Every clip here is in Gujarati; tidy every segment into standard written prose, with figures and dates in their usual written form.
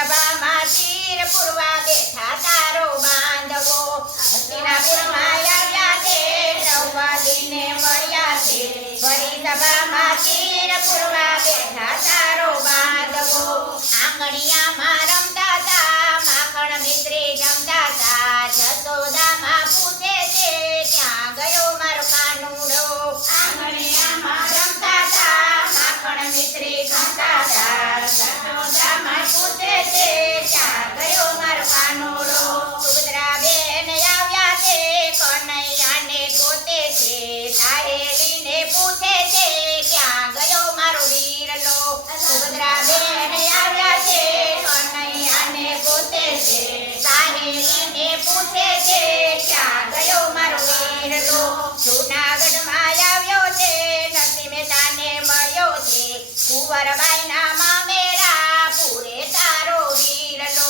સભામાં તીર પૂરવા બેઠા તારો બાંધવો હસ્તિનાપુરમાં આવ્યા છે દ્રૌપદીને મળ્યા છે વળી સભામાં તીર પૂરવા બેઠા તારો બાંધવો આંગણિયામાં રમતા તા માખણ મિત્રે જમતા તા જશોદામાં પૂછે છે ક્યાં ગયો મારો કાનુડો આંગણિયામાં રમતા તા માખણ મિત્રે જમતા તા જશોદામાં પૂછે છે ક્યાં ગયો મારો કાનુડો સુભદ્રાબેન આવ્યા છે કનૈયાને ગોતે છે સાહેલીને પૂછે છે ક્યાં ગયો મારો વીરલો સુભદ્રાબેન આવ્યા છે કનૈયાને ગોતે છે સાહેલીને પૂછે છે ક્યાં ગયો મારો વીરલો જૂનાગઢમાં આવ્યો છે નરસિંહ મહેતાને મળ્યો છે કુંવરબાઈના મામેરા પૂરે તારો વીરલો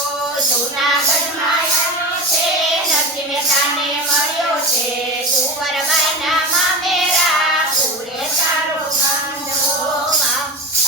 જૂનાગઢમાં આવ્યો છે નરસિંહ મહેતાને મળ્યો છે કુંવરબાઈના મામેરા પૂરે તારો બાંધવો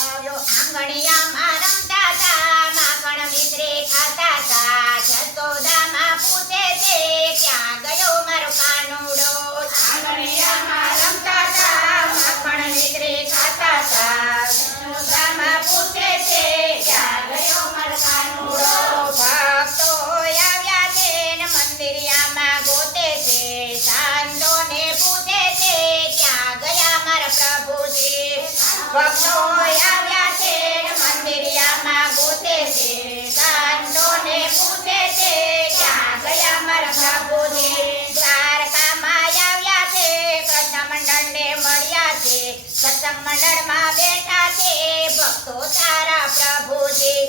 આવ્યો આંગણિયામાં રમતા તા માખણ મિત્રે ખાતા તા જશોદામાં પૂછે છે ક્યાં ગયો મારો કાનુડો આંગણિયામાં રમતા તા માખણ મિત્રે ખાતા તા જશોદામાં પૂછે છે ક્યાં ગયો મારો કાનુડો ભક્તો આવ્યા છે ને મંદિરિયામાં ગોતે છે સાંતોને પૂછે છે ક્યાં ગયા મારા પ્રભુજી ભક્તો આવ્યા છે ને મંદિરિયામાં ગોતે છે સાંતોને પૂછે છે ક્યાં ગયા મારા પ્રભુજી દ્વારકામાં આવ્યા છે કૃષ્ણ મંડળને મળ્યા છે સત્સંગ મંડળમાં બેઠા છે ભક્તો તારા પ્રભુજી